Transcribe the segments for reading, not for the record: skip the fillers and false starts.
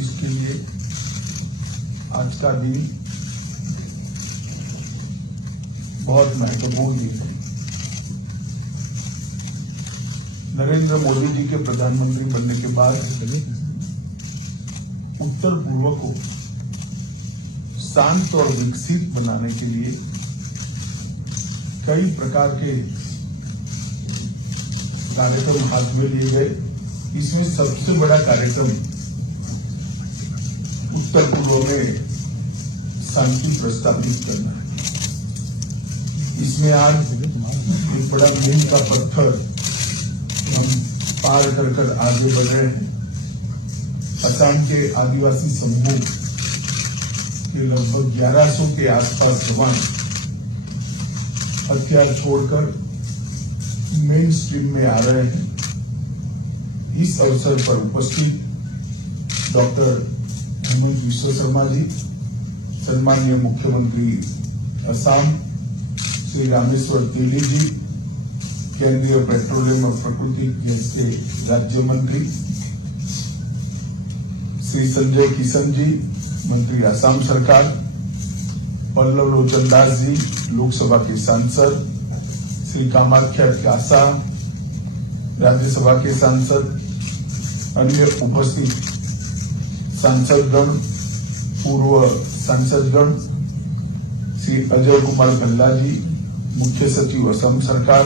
East के लिए आज का दिन बहुत महत्वपूर्ण दिन है। नरेंद्र मोदी जी के प्रधानमंत्री बनने के बाद उत्तर पूर्व को शांत और विकसित बनाने के लिए कई प्रकार के कार्यक्रम हाथ में लिए गए। इसमें सबसे बड़ा कार्यक्रम उत्तर पूर्व में शांति प्रस्तावित करना है। इसमें आज एक बड़ा मील का पत्थर हम पार कर आगे बढ़ रहे हैं। असम के आदिवासी समूह के लगभग 1100 के आसपास जवान हथियार छोड़कर मेन स्ट्रीम में आ रहे हैं। इस अवसर पर उपस्थित डॉक्टर हेमंत बिस्वा शर्मा जी, सम्माननीय मुख्यमंत्री असम श्री रामेश्वर तेली जी, केंद्रीय पेट्रोलियम और प्राकृतिक गैस के राज्य मंत्री श्री संजय किशन जी, मंत्री असम सरकार, पल्लव लोचन दास जी, लोकसभा के सांसद, श्री कामाख्या कासा, राज्यसभा के सांसद, अन्य उपस्थित सांसदगण, पूर्व सांसदगण, श्री अजय कुमार भल्ला जी, मुख्य सचिव असम सरकार,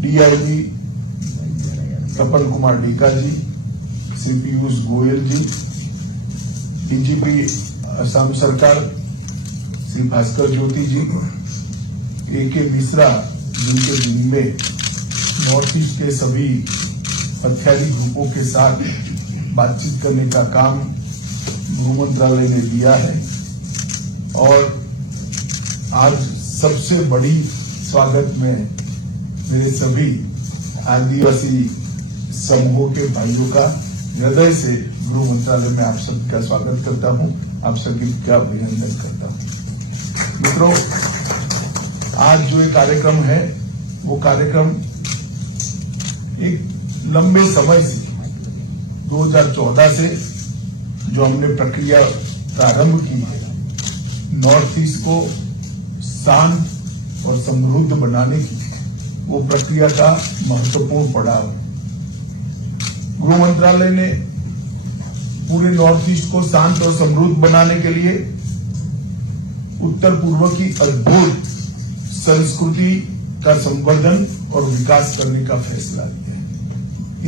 डीआईजी कपिल कुमार डीका जी, श्री पीयूष गोयल जी, डीजीपी असम सरकार श्री भास्कर ज्योति जी, ए.के. मिश्रा जिनके जिम्मे नॉर्थ ईस्ट के सभी हथियारी ग्रुपों के साथ बातचीत करने का काम गृह मंत्रालय ने दिया है। और आज सबसे बड़ी स्वागत में मेरे सभी आदिवासी समूहों के भाइयों का हृदय से गृह मंत्रालय में आप सबका स्वागत करता हूं, आप सभी का अभिनंदन करता हूं। मित्रों, आज जो ये कार्यक्रम है वो कार्यक्रम एक लंबे समय से 2014 से जो हमने प्रक्रिया प्रारंभ की है, नॉर्थ ईस्ट को शांत और समृद्ध बनाने की, वो प्रक्रिया का महत्वपूर्ण पड़ाव है। गृह मंत्रालय ने पूरे नॉर्थ ईस्ट को शांत और समृद्ध बनाने के लिए उत्तर पूर्व की अद्भुत संस्कृति का संवर्धन और विकास करने का फैसला लिया है।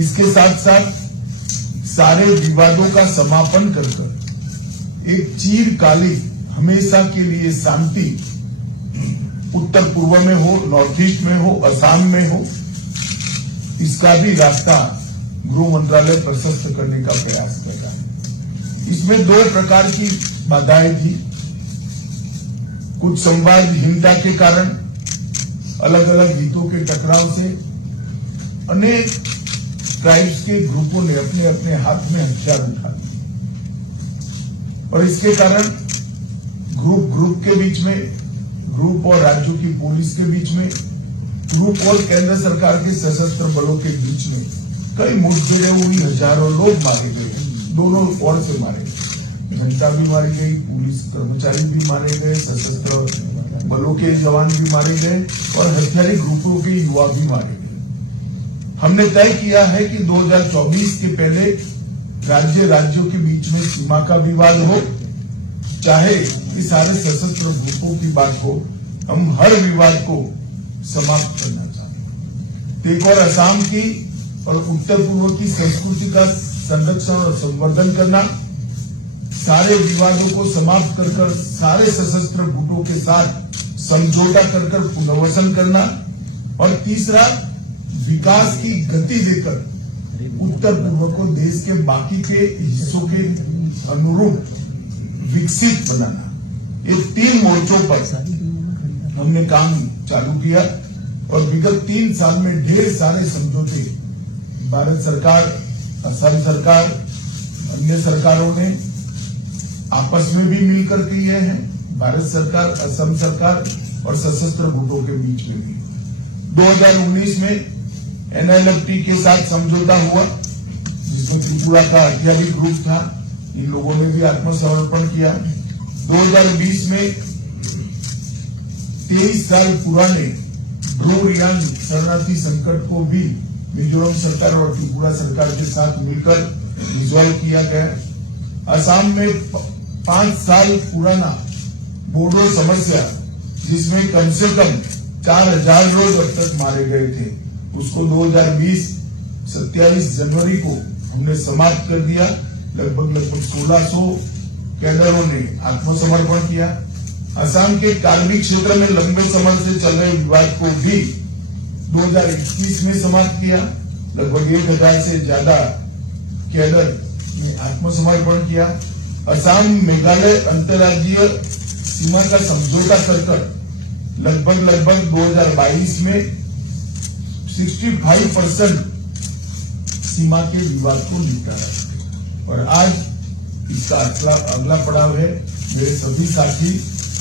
इसके साथ साथ सारे विवादों का समापन कर एक चिरकालिक हमेशा के लिए शांति उत्तर पूर्व में हो, नॉर्थ ईस्ट में हो, असम में हो, इसका भी रास्ता गृह मंत्रालय प्रशस्त करने का प्रयास कर रहा है। इसमें 2 प्रकार की बाधाएं थी। कुछ संवादहीनता के कारण, अलग अलग हितों के टकराव से अनेक ट्राइब्स के ग्रुपों ने अपने अपने हाथ में हथियार उठा लिए और इसके कारण ग्रुप के बीच में, ग्रुप और राज्यों की पुलिस के बीच में, ग्रुप और केंद्र सरकार के सशस्त्र बलों के बीच में कई मुठभेड़ें हुई, हजारों लोग मारे गए, दोनों ओर से मारे गए, जनता भी मारी गई, पुलिस कर्मचारी भी मारे गए, सशस्त्र बलों के जवान भी मारे गए और हथियारी ग्रुपों के युवा भी मारे गए। हमने तय किया है कि 2024 के पहले राज्यों के बीच में सीमा का विवाद हो, चाहे इस सारे सशस्त्र ग्रुपों की बात हो, हम हर विवाद को समाप्त करना चाहते हैं। एक और असम की और उत्तर पूर्व की संस्कृति का संरक्षण और संवर्धन करना, सारे विवादों को समाप्त कर सारे सशस्त्र गुटों के साथ समझौता कर पुनर्वसन करना, और तीसरा विकास की गति देकर उत्तर पूर्व को देश के बाकी के हिस्सों के अनुरूप विकसित बनाना। ये 3 मोर्चों पर हमने काम चालू किया और विगत 3 साल में ढेर सारे समझौते भारत सरकार, असम सरकार, अन्य सरकारों ने आपस में भी मिलकर किए हैं। भारत सरकार, असम सरकार और सशस्त्र गुटों के बीच में भी 2019 में NLFT के साथ समझौता हुआ, जिसमें त्रिपुरा का हथियारी ग्रुप था, इन लोगों ने भी आत्मसमर्पण किया। 2020 में 23 साल पुराने ब्रू रियांग शरणार्थी संकट को भी मिजोरम सरकार और त्रिपुरा सरकार के साथ मिलकर रिजॉल्व किया गया। असम में 5 साल पुराना बोडो समस्या, जिसमें कम से कम 4000 लोग अब तक मारे गए थे, उसको 2020 27 जनवरी को हमने समाप्त कर दिया। लगभग 1600 कैडरों ने आत्मसमर्पण किया। असम के कार्मिक क्षेत्र में लंबे समय से चल रहे विवाद को भी 2021 में समाप्त किया। लगभग 1000 से ज्यादा कैडर ने आत्मसमर्पण किया। असम मेघालय अंतर्राज्यीय सीमा का समझौता कर लगभग 2022 में 65% सीमा के विवाद को निपटाया। और आज इसका अगला पड़ाव है। मेरे सभी साथी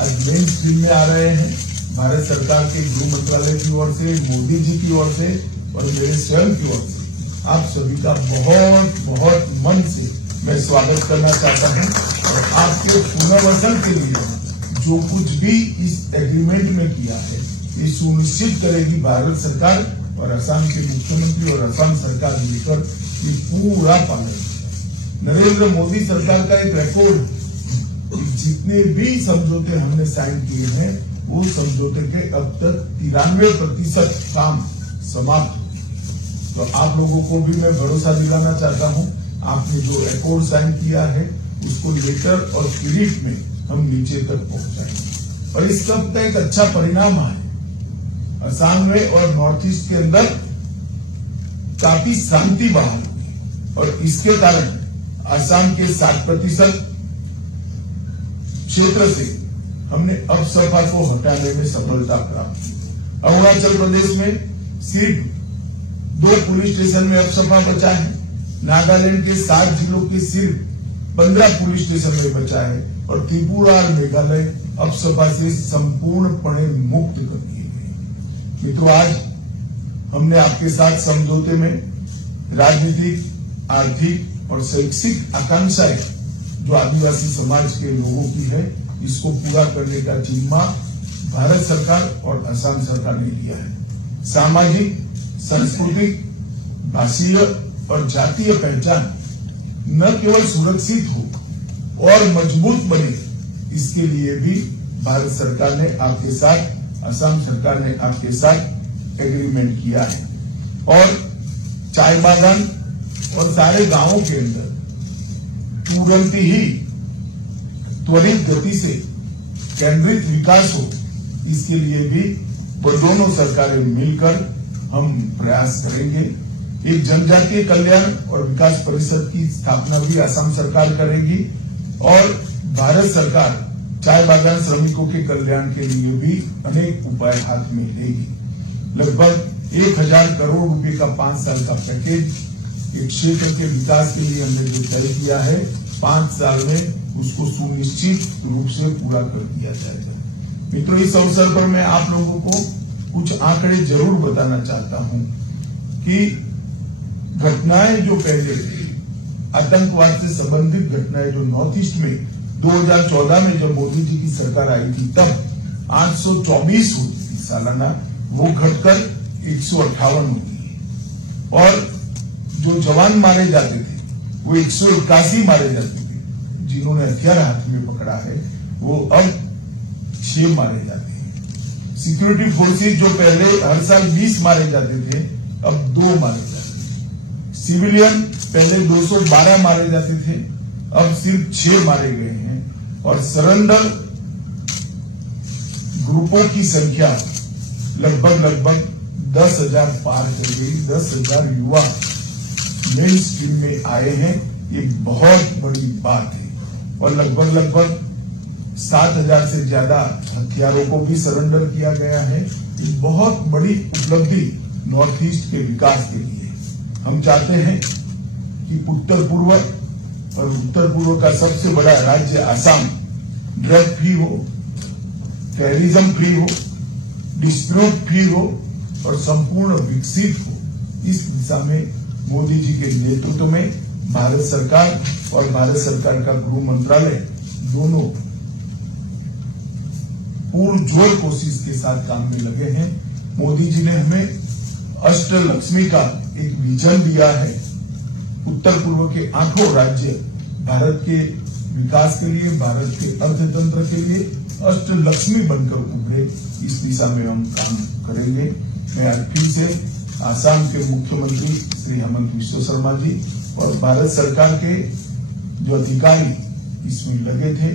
आज मेन स्ट्रीम में आ रहे हैं। भारत सरकार के गृह मंत्रालय की ओर से, मोदी जी की ओर से और मेरे स्वयं की ओर से आप सभी का बहुत बहुत मन से मैं स्वागत करना चाहता हूं। और आपके पुनर्वसन के लिए जो कुछ भी इस एग्रीमेंट में किया है, ये सुनिश्चित करेगी भारत सरकार और असम के मुख्यमंत्री और असम सरकार मिलकर ये पूरा पालन। नरेंद्र मोदी सरकार का एक रिकॉर्ड, जितने भी समझौते हमने साइन किए हैं वो समझौते के अब तक 93% काम समाप्त। तो आप लोगों को भी मैं भरोसा दिलाना चाहता हूं, आपने जो रिकॉर्ड साइन किया है उसको लेटर और स्पिरिट में हम नीचे तक पहुंचाएंगे। और इसका एक अच्छा परिणाम आए। असम में और नॉर्थ ईस्ट के अंदर काफी शांति बहाल हुई और इसके कारण असम के 7% क्षेत्र से हमने अपसपा को हटाने में सफलता प्राप्त की। अरुणाचल प्रदेश में सिर्फ 2 पुलिस स्टेशन में अपसपा बचा है। नागालैंड के 7 जिलों के सिर्फ 15 पुलिस स्टेशन में बचा है। और त्रिपुरा और मेघालय अपसपा से संपूर्णपणे मुक्त कर दिए गए। मित्रों, आज हमने आपके साथ समझौते में राजनीतिक, आर्थिक और शैक्षिक आकांक्षाएं जो आदिवासी समाज के लोगों की है, इसको पूरा करने का जिम्मा भारत सरकार और असम सरकार ने लिया है। सामाजिक, सांस्कृतिक, भाषीय और जातीय पहचान न केवल सुरक्षित हो और मजबूत बने, इसके लिए भी भारत सरकार ने आपके साथ, असम सरकार ने आपके साथ एग्रीमेंट किया है। और चाय बागान और सारे गांवों के अंदर तुरंत ही त्वरित गति से केंद्रित विकास हो, इसके लिए भी वो दोनों सरकारें मिलकर हम प्रयास करेंगे। एक जनजातीय कल्याण और विकास परिषद की स्थापना भी असम सरकार करेगी और भारत सरकार चाय बागान श्रमिकों के कल्याण के लिए भी अनेक उपाय हाथ में लेगी। लगभग 1000 करोड़ रुपए का 5 साल का पैकेज एक क्षेत्र के विकास के लिए हमने जो तय किया है, 5 साल में उसको सुनिश्चित रूप से पूरा कर दिया जाएगा। मित्रों, इस अवसर पर मैं आप लोगों को कुछ आंकड़े जरूर बताना चाहता हूं कि घटनाएं जो पहले आतंकवाद से संबंधित घटनाएं जो नॉर्थ ईस्ट में 2014 में जब मोदी जी की सरकार आई थी, तब 824 होती थी सालाना, वो घटकर 158 होती है। और जो जवान मारे जाते थे वो 181 मारे जाते थे। जिन्होंने हथियार हाथ में पकड़ा है वो अब 6 मारे जाते हैं। सिक्योरिटी फोर्सेज जो पहले हर साल 20 मारे जाते थे, अब 2 मारे जाते हैं। सिविलियन पहले 212 मारे जाते थे, अब सिर्फ 6 मारे गए हैं। और सरेंडर ग्रुपों की संख्या लगभग 10,000 पार कर गई। 10,000 युवा मेन स्ट्रीम में आए हैं, ये बहुत बड़ी बात है। और लगभग 7,000 से ज्यादा हथियारों को भी सरेंडर किया गया है। ये बहुत बड़ी उपलब्धि नॉर्थ ईस्ट के विकास के लिए। हम चाहते हैं कि उत्तर पूर्व का सबसे बड़ा राज्य असम ड्रग फ्री हो, टेररिज्म फ्री हो, डिस्प्यूट फ्री हो और संपूर्ण विकसित हो। इस दिशा में मोदी जी के नेतृत्व में भारत सरकार और भारत सरकार का गृह मंत्रालय दोनों पुरजोर कोशिश के साथ काम में लगे हैं। मोदी जी ने हमें अष्टलक्ष्मी का एक विजन दिया है। उत्तर पूर्व के 8 राज्य भारत के विकास के लिए, भारत के अर्थतंत्र के लिए अष्टलक्ष्मी बनकर उभरे, इस दिशा में हम काम करेंगे। मैं आज फिर से आसाम के मुख्यमंत्री श्री हेमंत विश्व शर्मा जी और भारत सरकार के जो अधिकारी इसमें लगे थे,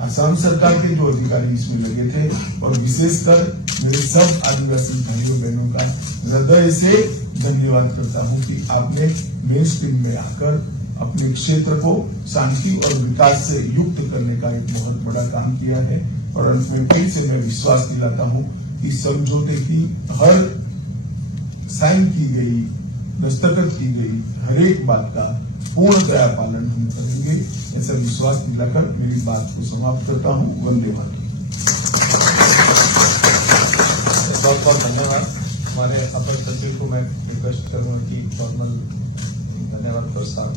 आसाम सरकार के जो अधिकारी इसमें लगे थे, और विशेषकर मेरे सब आदिवासी भाइयों बहनों का हृदय से धन्यवाद करता हूं कि आपने मेन स्ट्रीम में आकर अपने क्षेत्र को शांति और विकास से युक्त करने का एक बहुत बड़ा काम किया है। और अंत में फिर से मैं विश्वास दिलाता हूं कि समझौते की हर साइन की गई, दस्तखत की गई हर एक बात का पूर्णतया पालन हम करेंगे, ऐसा विश्वास दिलाकर मेरी बात को समाप्त करता हूं। वंदे मातरम। बहुत बहुत धन्यवाद। हमारे अपर सचिव को मैं रिक्वेस्ट करूंगा कि फॉर्मल धन्यवाद प्रस्ताव